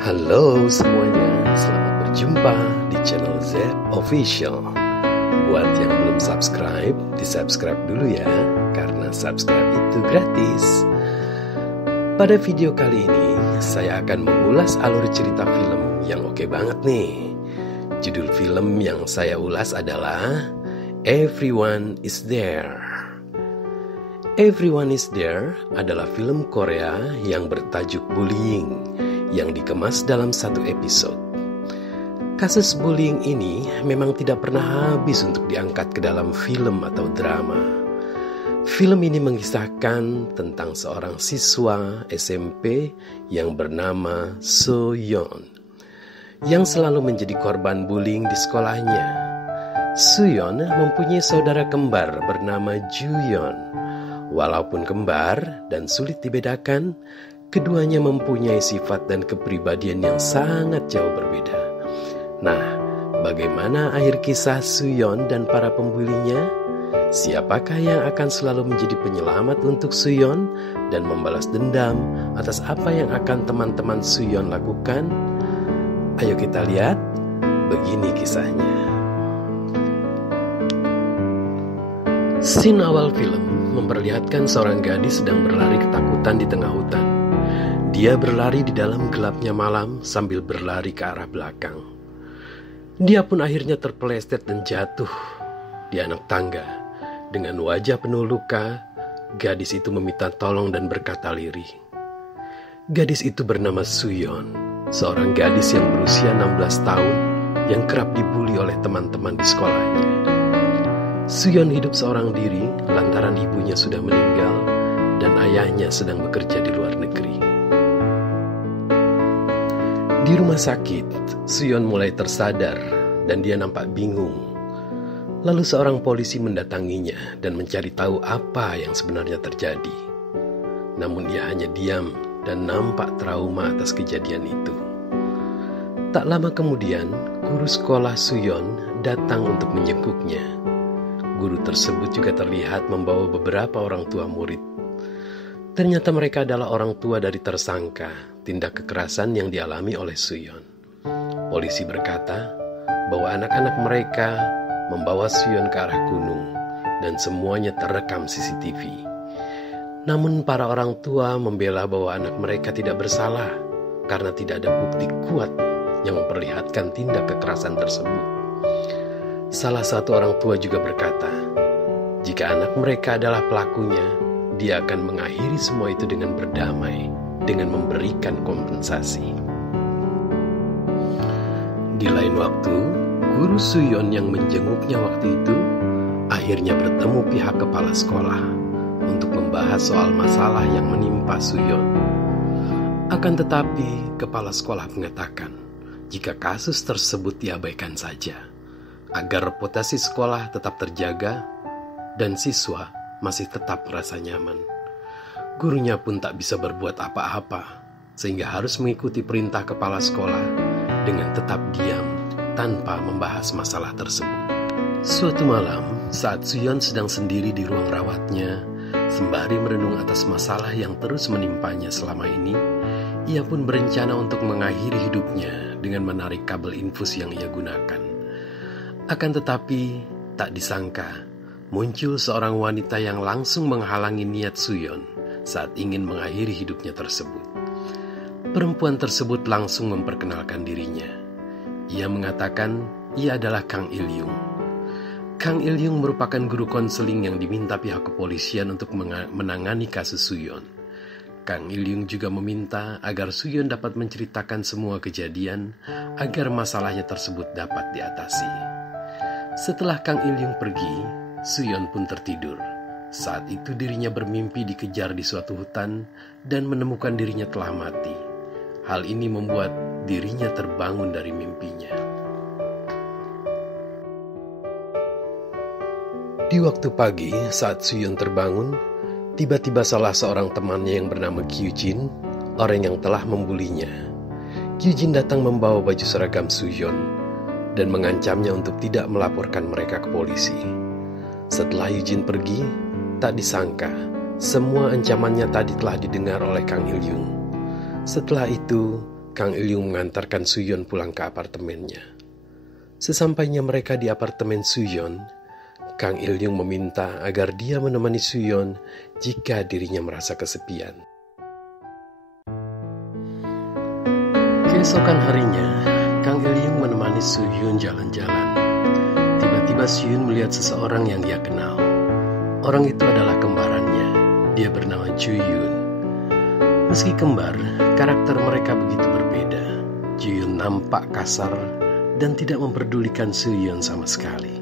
Halo semuanya, selamat berjumpa di channel Z Official. Buat yang belum subscribe, di-subscribe dulu ya, karena subscribe itu gratis. Pada video kali ini, saya akan mengulas alur cerita film yang oke banget nih. Judul film yang saya ulas adalah Everyone is There. Everyone is There adalah film Korea yang bertajuk bullying, yang dikemas dalam satu episode. Kasus bullying ini memang tidak pernah habis untuk diangkat ke dalam film atau drama. Film ini mengisahkan tentang seorang siswa SMP yang bernama So-yeon, yang selalu menjadi korban bullying di sekolahnya. So-yeon mempunyai saudara kembar bernama Ju-yeon. Walaupun kembar dan sulit dibedakan, keduanya mempunyai sifat dan kepribadian yang sangat jauh berbeda. Nah, bagaimana akhir kisah So-yeon dan para pembulinya? Siapakah yang akan selalu menjadi penyelamat untuk So-yeon dan membalas dendam atas apa yang akan teman-teman So-yeon lakukan? Ayo kita lihat, begini kisahnya. Scene awal film memperlihatkan seorang gadis sedang berlari ketakutan di tengah hutan. Dia berlari di dalam gelapnya malam sambil berlari ke arah belakang. Dia pun akhirnya terpeleset dan jatuh di anak tangga. Dengan wajah penuh luka, gadis itu meminta tolong dan berkata lirih. Gadis itu bernama So-yeon, seorang gadis yang berusia 16 tahun yang kerap dibuli oleh teman-teman di sekolahnya. So-yeon hidup seorang diri lantaran ibunya sudah meninggal dan ayahnya sedang bekerja di luar negeri. Di rumah sakit, So-yeon mulai tersadar dan dia nampak bingung. Lalu seorang polisi mendatanginya dan mencari tahu apa yang sebenarnya terjadi. Namun dia hanya diam dan nampak trauma atas kejadian itu. Tak lama kemudian, guru sekolah So-yeon datang untuk menjenguknya. Guru tersebut juga terlihat membawa beberapa orang tua murid. Ternyata mereka adalah orang tua dari tersangka tindak kekerasan yang dialami oleh So-yeon. Polisi berkata bahwa anak-anak mereka membawa So-yeon ke arah gunung dan semuanya terekam CCTV. Namun para orang tua membela bahwa anak mereka tidak bersalah karena tidak ada bukti kuat yang memperlihatkan tindak kekerasan tersebut. Salah satu orang tua juga berkata, jika anak mereka adalah pelakunya, dia akan mengakhiri semua itu dengan berdamai, dengan memberikan kompensasi. Di lain waktu, guru So-yeon yang menjenguknya waktu itu akhirnya bertemu pihak kepala sekolah untuk membahas soal masalah yang menimpa So-yeon. Akan tetapi, kepala sekolah mengatakan jika kasus tersebut diabaikan saja, agar reputasi sekolah tetap terjaga dan siswa masih tetap merasa nyaman. Gurunya pun tak bisa berbuat apa-apa, sehingga harus mengikuti perintah kepala sekolah dengan tetap diam tanpa membahas masalah tersebut. Suatu malam, saat So-yeon sedang sendiri di ruang rawatnya, sembari merenung atas masalah yang terus menimpanya selama ini, ia pun berencana untuk mengakhiri hidupnya dengan menarik kabel infus yang ia gunakan. Akan tetapi, tak disangka, muncul seorang wanita yang langsung menghalangi niat So-yeon saat ingin mengakhiri hidupnya tersebut. Perempuan tersebut langsung memperkenalkan dirinya. Ia mengatakan ia adalah Kang Il-yung. Kang Il-yung merupakan guru konseling yang diminta pihak kepolisian untuk menangani kasus So-yeon. Kang Il-yung juga meminta agar So-yeon dapat menceritakan semua kejadian agar masalahnya tersebut dapat diatasi. Setelah Kang Il-yung pergi, So-yeon pun tertidur. Saat itu dirinya bermimpi dikejar di suatu hutan dan menemukan dirinya telah mati. Hal ini membuat dirinya terbangun dari mimpinya. Di waktu pagi, saat So-yeon terbangun, tiba-tiba salah seorang temannya yang bernama Kyujin, orang yang telah membulinya. Kyujin datang membawa baju seragam So-yeon dan mengancamnya untuk tidak melaporkan mereka ke polisi. Setelah Yujin pergi, tak disangka semua ancamannya tadi telah didengar oleh Kang Il-yung. Setelah itu, Kang Il-yung mengantarkan Soo-yeon pulang ke apartemennya. Sesampainya mereka di apartemen Soo-yeon, Kang Il-yung meminta agar dia menemani Soo-yeon jika dirinya merasa kesepian. Keesokan harinya, Kang Il-yung menemani Soo-yeon jalan-jalan. Tiba-tiba Soo-yeon melihat seseorang yang dia kenal. Orang itu adalah kembarannya. Dia bernama Joo-yoon. Meski kembar, karakter mereka begitu berbeda. Joo-yoon nampak kasar dan tidak memperdulikan Soo-yeon sama sekali.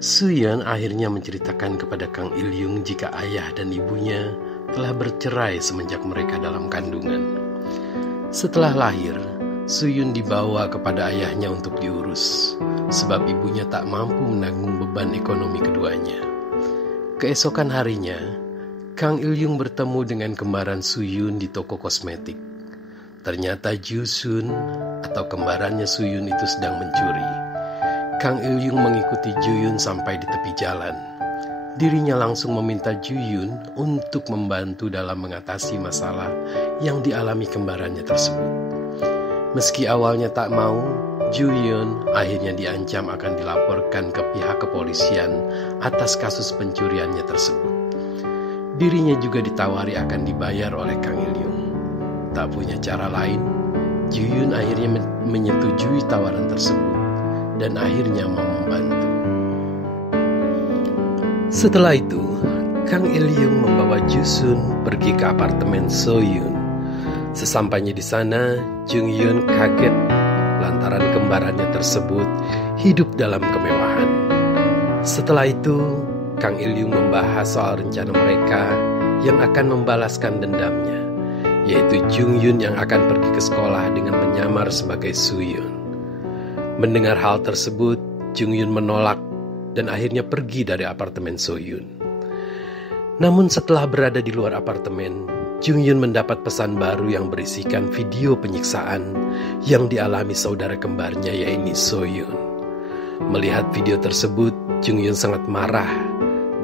Soo-yeon akhirnya menceritakan kepada Kang Il-yung jika ayah dan ibunya telah bercerai semenjak mereka dalam kandungan. Setelah lahir, Soo-yeon dibawa kepada ayahnya untuk diurus, sebab ibunya tak mampu menanggung beban ekonomi keduanya. Keesokan harinya, Kang Il-yung bertemu dengan kembaran Soo-yeon di toko kosmetik. Ternyata Joo-sun atau kembarannya Soo-yeon itu sedang mencuri. Kang Il-yung mengikuti Joo-yoon sampai di tepi jalan. Dirinya langsung meminta Joo-yoon untuk membantu dalam mengatasi masalah yang dialami kembarannya tersebut. Meski awalnya tak mau, Joo-yoon akhirnya diancam akan dilaporkan ke pihak kepolisian atas kasus pencuriannya tersebut. Dirinya juga ditawari akan dibayar oleh Kang Il-yung. Tak punya cara lain, Joo-yoon akhirnya menyetujui tawaran tersebut dan akhirnya mau membantu. Setelah itu, Kang Il-yung membawa Joo-sun pergi ke apartemen Soo-yeon. Sesampainya di sana, Jung-yeon kaget lantaran kembarannya tersebut hidup dalam kemewahan. Setelah itu, Kang Il-yung membahas soal rencana mereka yang akan membalaskan dendamnya, yaitu Jung-yeon yang akan pergi ke sekolah dengan menyamar sebagai Soo-yeon. Mendengar hal tersebut, Jung-yeon menolak dan akhirnya pergi dari apartemen Soo-yeon. Namun setelah berada di luar apartemen, Jung-yeon mendapat pesan baru yang berisikan video penyiksaan yang dialami saudara kembarnya, yaitu Soo-yeon. Melihat video tersebut, Jung-yeon sangat marah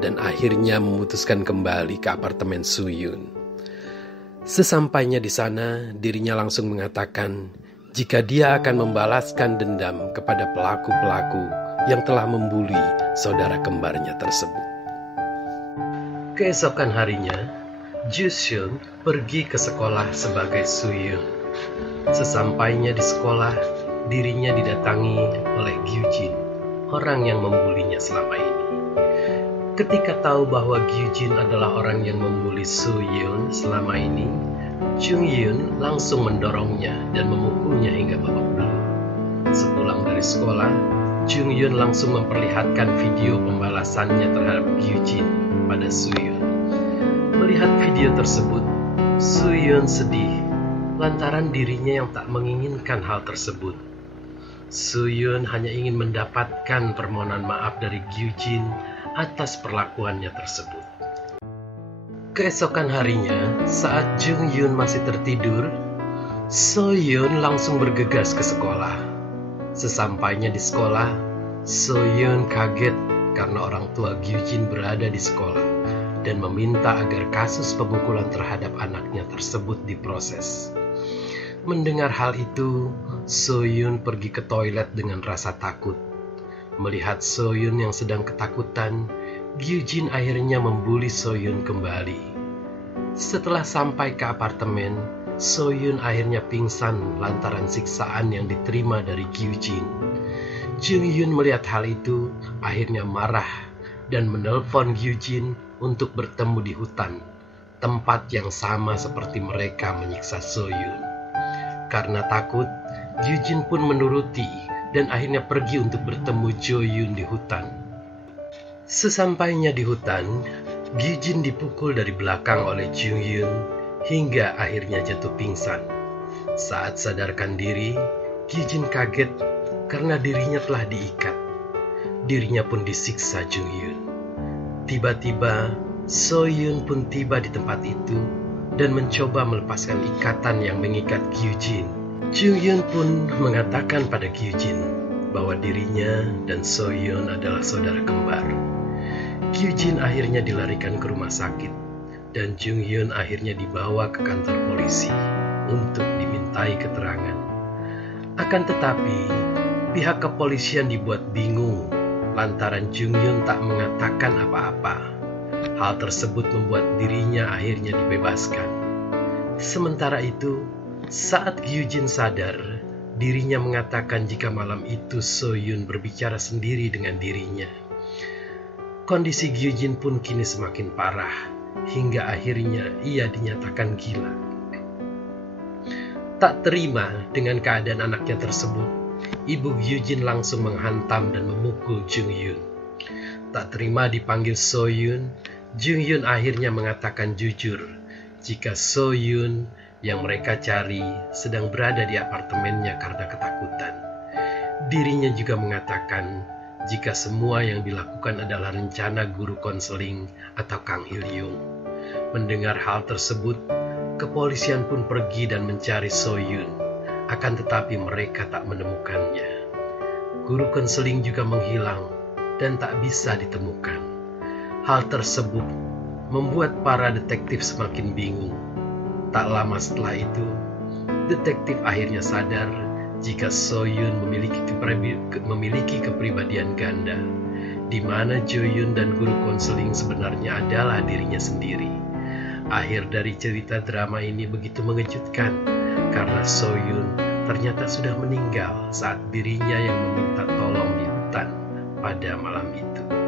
dan akhirnya memutuskan kembali ke apartemen Soo-yeon. Sesampainya di sana, dirinya langsung mengatakan jika dia akan membalaskan dendam kepada pelaku-pelaku yang telah membuli saudara kembarnya tersebut. Keesokan harinya, Joo-sun pergi ke sekolah sebagai Soo-yeon. Sesampainya di sekolah, dirinya didatangi oleh Gyu-jin, orang yang membulinya selama ini. Ketika tahu bahwa Gyu-jin adalah orang yang membuli Soo-yeon selama ini, Jung-yeon langsung mendorongnya dan memukulnya hingga babak belur. Sepulang dari sekolah, Jung-yeon langsung memperlihatkan video pembalasannya terhadap Gyu-jin pada Soo-yeon. Melihat video tersebut, Soo-yeon sedih lantaran dirinya yang tak menginginkan hal tersebut. Soo-yeon hanya ingin mendapatkan permohonan maaf dari Gyu-jin atas perlakuannya tersebut. Keesokan harinya, saat Jung-yeon masih tertidur, Soo-yeon langsung bergegas ke sekolah. Sesampainya di sekolah, Soo-yeon kaget karena orang tua Gyu-jin berada di sekolah dan meminta agar kasus pemukulan terhadap anaknya tersebut diproses. Mendengar hal itu, Soo-yeon pergi ke toilet dengan rasa takut. Melihat Soo-yeon yang sedang ketakutan, Gyu-jin akhirnya membuli Soo-yeon kembali. Setelah sampai ke apartemen, Soo-yeon akhirnya pingsan lantaran siksaan yang diterima dari Gyu-jin. Jung-yeon melihat hal itu, akhirnya marah dan menelpon Gyu-jin untuk bertemu di hutan, tempat yang sama seperti mereka menyiksa Soo-yeon. Karena takut, Gyu-jin pun menuruti dan akhirnya pergi untuk bertemu Jo-yoon di hutan. Sesampainya di hutan, Gyu-jin dipukul dari belakang oleh Jung-yeon hingga akhirnya jatuh pingsan. Saat sadarkan diri, Gyu-jin kaget karena dirinya telah diikat. Dirinya pun disiksa Jung-yeon. Tiba-tiba, So-yeon pun tiba di tempat itu dan mencoba melepaskan ikatan yang mengikat Gyu-jin. Jung-yeon pun mengatakan pada Gyu-jin bahwa dirinya dan So-yeon adalah saudara kembar. Gyu-jin akhirnya dilarikan ke rumah sakit dan Jung-yeon akhirnya dibawa ke kantor polisi untuk diminta dimintai keterangan. Akan tetapi, pihak kepolisian dibuat bingung lantaran Jung Yun tak mengatakan apa-apa. Hal tersebut membuat dirinya akhirnya dibebaskan. Sementara itu, saat Gyujin sadar, dirinya mengatakan jika malam itu So Yun berbicara sendiri dengan dirinya. Kondisi Gyujin pun kini semakin parah, hingga akhirnya ia dinyatakan gila. Tak terima dengan keadaan anaknya tersebut, ibu Gyujin langsung menghantam dan memukul Jung Yun. Tak terima dipanggil So Yun, Jung Yun akhirnya mengatakan jujur jika So Yun yang mereka cari sedang berada di apartemennya karena ketakutan. Dirinya juga mengatakan jika semua yang dilakukan adalah rencana guru konseling atau Kang Il Yung. Mendengar hal tersebut, kepolisian pun pergi dan mencari So Yun, akan tetapi mereka tak menemukannya. Guru konseling juga menghilang dan tak bisa ditemukan. Hal tersebut membuat para detektif semakin bingung. Tak lama setelah itu, detektif akhirnya sadar jika So Yun memiliki kepribadian ganda, di mana Jo Yun dan guru konseling sebenarnya adalah dirinya sendiri. Akhir dari cerita drama ini begitu mengejutkan, karena So Yun ternyata sudah meninggal saat dirinya yang meminta tolong di hutan pada malam itu.